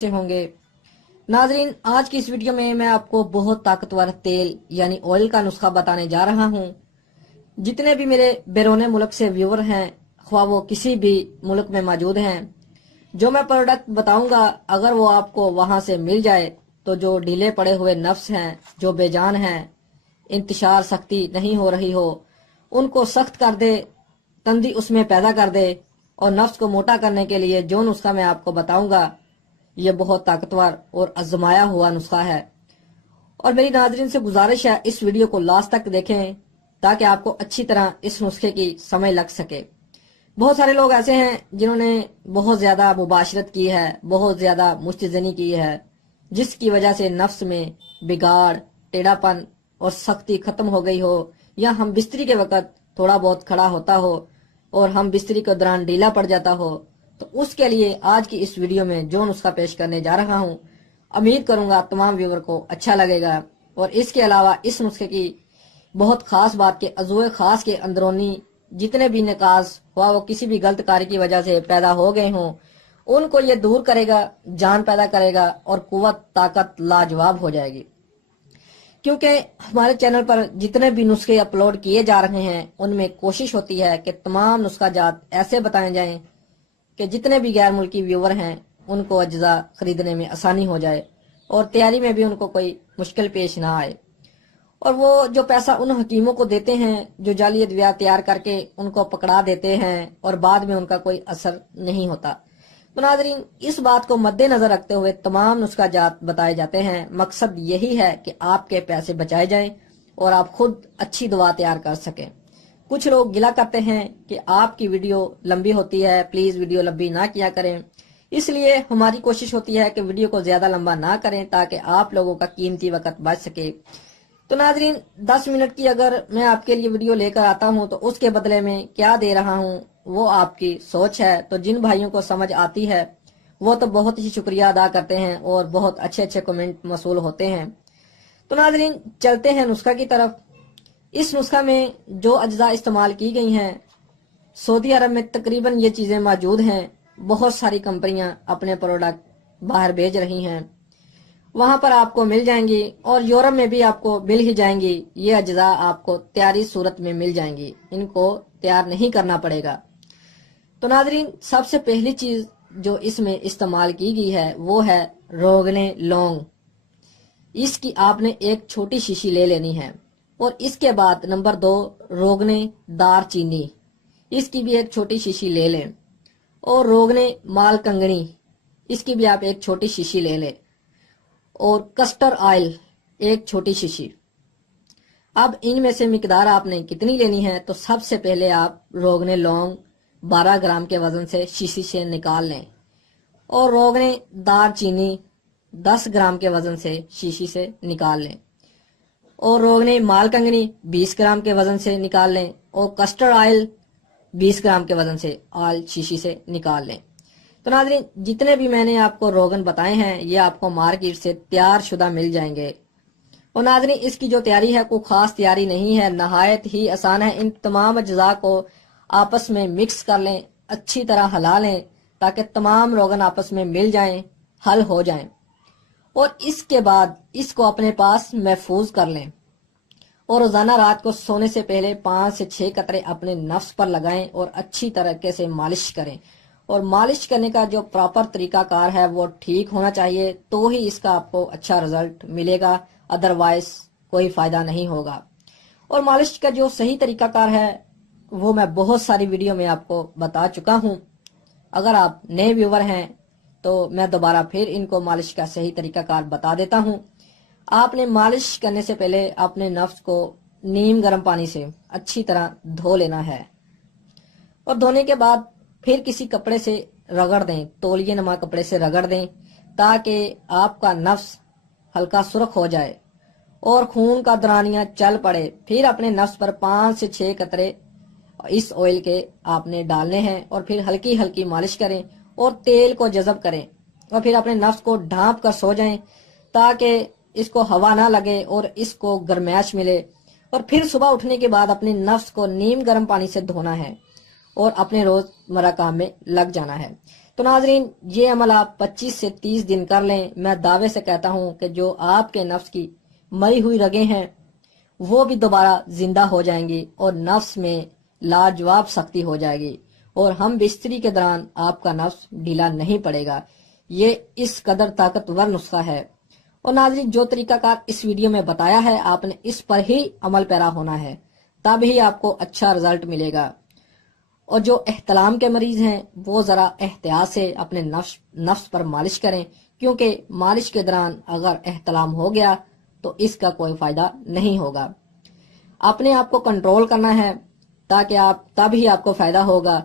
سے ہوں گے۔ ناظرین، آج کی اس ویڈیو میں میں آپ کو بہت طاقتور تیل یعنی آئل کا نسخہ بتانے جا رہا ہوں۔ جتنے بھی میرے بیرون ملک سے ویور ہیں، خواہ وہ کسی بھی ملک میں موجود ہیں، جو میں پروڈکٹ بتاؤں گا اگر وہ آپ کو وہاں سے مل جائے تو جو ڈھیلے پڑے ہوئے نفس ہیں، جو بے جان ہیں، انتشار سختی نہیں ہو رہی ہو، ان کو سخت کر دے، تندی اس میں پیدا کر دے، اور نفس کو موٹا کرنے کے لیے جو نسخہ میں آپ کو بتاؤں گا یہ بہت طاقتور اور آزمایا ہوا نسخہ ہے۔ اور میری ناظرین سے گزارش ہے اس ویڈیو کو لاسٹ تک دیکھیں تاکہ آپ کو اچھی طرح اس نسخے کی سمجھ لگ سکے۔ بہت سارے لوگ ایسے ہیں جنہوں نے بہت زیادہ مباشرت کی ہے، بہت زیادہ مشتزنی کی ہے، جس کی وجہ سے نفس میں بگاڑ، ٹیڑھا پن اور سختی ختم ہو گئی ہو، یا ہم بستری کے وقت تھوڑا بہت کھڑا ہوتا ہو اور ہم بستری کے دوران ڈھیلا پڑ جاتا ہو، تو اس کے لیے آج کی اس ویڈیو میں جو نسخہ پیش کرنے جا رہا ہوں، امید کروں گا تمام ویور کو اچھا لگے گا۔ اور اس کے علاوہ اس نسخے کی بہت خاص بات کہ عضو خاص کے اندرونی جتنے بھی نقاص ہوا وہ کسی بھی غلط کاری کی وجہ سے پیدا ہو گئے ہوں، ان کو یہ دور کرے گا، جان پیدا کرے گا اور قوت طاقت لاجواب ہو جائے گی۔ کیونکہ ہمارے چینل پر جتنے بھی نسخے اپلوڈ کیے جا رہے ہیں ان میں کوشش ہوتی ہے کہ تمام نسخہ جات ایسے بتائے جائیں کہ جتنے بھی غیر ملکی ویور ہیں ان کو اجزاء خریدنے میں آسانی ہو جائے اور تیاری میں بھی ان کو کوئی مشکل پیش نہ آئے۔ اور وہ جو پیسہ ان حکیموں کو دیتے ہیں جو جعلی ادویات تیار کر کے ان کو پکڑا دیتے ہیں اور بعد میں ان کا کوئی اثر نہیں ہوتا، تو ناظرین اس بات کو مد نظر رکھتے ہوئے تمام نسخہ جات بتائے جاتے ہیں۔ مقصد یہی ہے کہ آپ کے پیسے بچائے جائیں اور آپ خود اچھی دوا تیار کر سکیں۔ کچھ لوگ گلا کرتے ہیں کہ آپ کی ویڈیو لمبی ہوتی ہے، پلیز ویڈیو لمبی نہ کیا کریں، اس لیے ہماری کوشش ہوتی ہے کہ ویڈیو کو زیادہ لمبا نہ کریں تاکہ آپ لوگوں کا قیمتی وقت بچ سکے۔ تو ناظرین 10 منٹ کی اگر میں آپ کے لیے ویڈیو لے کر آتا ہوں تو اس کے بدلے میں کیا دے رہا ہوں وہ آپ کی سوچ ہے۔ تو جن بھائیوں کو سمجھ آتی ہے وہ تو بہت ہی شکریہ ادا کرتے ہیں اور بہت اچھے اچھے کمنٹ موصول ہوتے ہیں۔ تو ناظرین چلتے ہیں نسخہ کی طرف۔ اس نسخہ میں جو اجزاء استعمال کی گئی ہیں، سعودی عرب میں تقریباً یہ چیزیں موجود ہیں، بہت ساری کمپنیاں اپنے پروڈکٹ باہر بھیج رہی ہیں، وہاں پر آپ کو مل جائیں گی، اور یورپ میں بھی آپ کو مل ہی جائیں گی۔ یہ اجزاء آپ کو تیاری صورت میں مل جائیں گی، ان کو تیار نہیں کرنا پڑے گا۔ تو ناظرین سب سے پہلی چیز جو اس میں استعمال کی گئی ہے وہ ہے روغن لونگ۔ اس کی آپ نے ایک چھوٹی شیشی لے لینی ہے، اور اس کے بعد نمبر 2 روغن دار چینی، اس کی بھی ایک چھوٹی شیشی لے لیں، اور روغن مال کنگنی، اس کی بھی آپ ایک چھوٹی شیشی لے لیں، اور کسٹر آئل ایک چھوٹی شیشی۔ اب ان میں سے مقدار آپ نے کتنی لینی ہے؟ تو سب سے پہلے آپ روغن لونگ 12 گرام کے وزن سے شیشی سے نکال لیں، اور روغن دار چینی 10 گرام کے وزن سے شیشی سے نکال لیں، اور روغن مال کنگنی 20 گرام کے وزن سے نکال لیں، اور کسٹر آئل 20 گرام کے وزن سے آئل شیشی سے نکال لیں۔ تو ناظرین جتنے بھی میں نے آپ کو روغن بتائے ہیں یہ آپ کو مارکیٹ سے تیار شدہ مل جائیں گے۔ اور ناظرین اس کی جو تیاری ہے کوئی خاص تیاری نہیں ہے، نہایت ہی آسان ہے۔ ان تمام اجزاء کو آپس میں مکس کر لیں، اچھی طرح ہلا لیں تاکہ تمام روغن آپس میں مل جائیں، حل ہو جائیں، اور اس کے بعد اس کو اپنے پاس محفوظ کر لیں، اور روزانہ رات کو سونے سے پہلے 5 سے 6 قطرے اپنے نفس پر لگائیں اور اچھی طریقے سے مالش کریں۔ اور مالش کرنے کا جو پراپر طریقہ کار ہے وہ ٹھیک ہونا چاہیے، تو ہی اس کا آپ کو اچھا رزلٹ ملے گا، ادروائز کوئی فائدہ نہیں ہوگا۔ اور مالش کا جو صحیح طریقہ کار ہے وہ میں بہت ساری ویڈیو میں آپ کو بتا چکا ہوں۔ اگر آپ نئے ویور ہیں تو میں دوبارہ پھر ان کو مالش کا صحیح طریقہ کار بتا دیتا ہوں۔ آپ نے مالش کرنے سے پہلے اپنے نفس کو نیم گرم پانی سے اچھی طرح دھو لینا ہے، اور دھونے کے بعد پھر کسی کپڑے سے رگڑ دیں، تولیے نما کپڑے سے رگڑ دیں تاکہ آپ کا نفس ہلکا سرخ ہو جائے اور خون کا دورانیہ چل پڑے۔ پھر اپنے نفس پر 5 سے 6 قطرے اس آئل کے آپ نے ڈالنے ہیں، اور پھر ہلکی ہلکی مالش کریں اور تیل کو جذب کریں، اور پھر اپنے نفس کو ڈھانپ کر سو جائیں تاکہ اس کو ہوا نہ لگے اور اس کو گرمائش ملے۔ اور پھر صبح اٹھنے کے بعد اپنے نفس کو نیم گرم پانی سے دھونا ہے اور اپنے روز مرہ کام میں لگ جانا ہے۔ تو ناظرین یہ عمل آپ 25 سے 30 دن کر لیں، میں دعوے سے کہتا ہوں کہ جو آپ کے نفس کی مری ہوئی رگیں ہیں وہ بھی دوبارہ زندہ ہو جائیں گی اور نفس میں لاجواب سختی ہو جائے گی، اور ہم بستری کے دوران آپ کا نفس ڈھیلا نہیں پڑے گا۔ یہ اس قدر طاقتور نسخہ ہے۔ اور ناظرین جو طریقہ کار اس ویڈیو میں بتایا ہے آپ نے اس پر ہی عمل پیرا ہونا ہے، تب ہی آپ کو اچھا رزلٹ ملے گا۔ اور جو احتلام کے مریض ہیں وہ ذرا احتیاط سے اپنے نفس پر مالش کریں، کیونکہ مالش کے دوران اگر احتلام ہو گیا تو اس کا کوئی فائدہ نہیں ہوگا۔ اپنے آپ کو کنٹرول کرنا ہے تاکہ تب ہی آپ کو فائدہ ہوگا۔